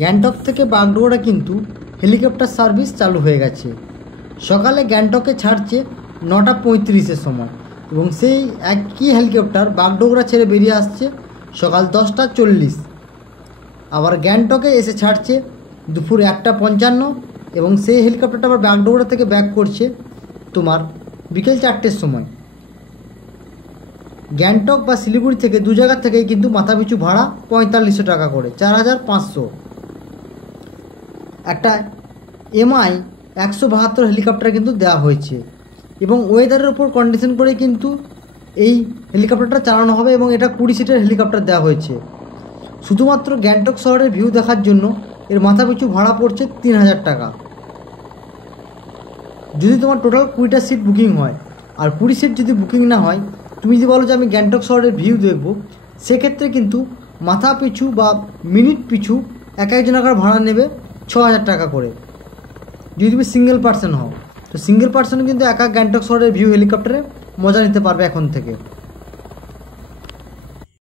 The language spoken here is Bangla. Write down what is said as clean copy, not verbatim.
গ্যাংটক থেকে বাগডোগরা কিন্তু হেলিকপ্টার সার্ভিস চালু হয়ে গেছে। সকালে গ্যাংটকে ছাড়ছে 9:35-এর সময় এবং সেই একই হেলিকপ্টার বাগডোগরা ছেড়ে বেরিয়ে আসছে সকাল 10:40। আবার গ্যাংটকে এসে ছাড়ছে দুপুর 1:55 এবং সেই হেলিকপ্টারটা আবার বাগডোগরা থেকে ব্যাক করছে তোমার বিকেল 4টের সময়। গ্যাংটক বা শিলিগুড়ি থেকে দু জায়গা থেকেই কিন্তু মাথাপিছু ভাড়া 4500 টাকা করে, 4500। একটা MI 172 হেলিকপ্টার কিন্তু দেওয়া হয়েছে এবং ওয়েদারের উপর কন্ডিশন করে কিন্তু এই হেলিকপ্টারটা চালানো হবে এবং এটা 20 সিটের হেলিকপ্টার দেওয়া হয়েছে। শুধুমাত্র গ্যাংটক শহরের ভিউ দেখার জন্য এর মাথাপিছু ভাড়া পড়ছে 3000 টাকা। যদি তোমার টোটাল 20টা সিট বুকিং হয় আর 20 সিট যদি বুকিং না হয়, তুমি যদি বলো যে আমি গ্যাংটক শহরের ভিউ দেখব, সেক্ষেত্রে কিন্তু মাথা পিছু বা মিনিট পিছু একজনের ভাড়া নেবে 6000 টাকা করে। যদি তুমি সিঙ্গেল পার্সন হও, তো সিঙ্গেল পার্সন কিন্তু একা গ্যাংটক শহরের ভিউ হেলিকপ্টারে মজা নিতে পারবে এখন থেকে।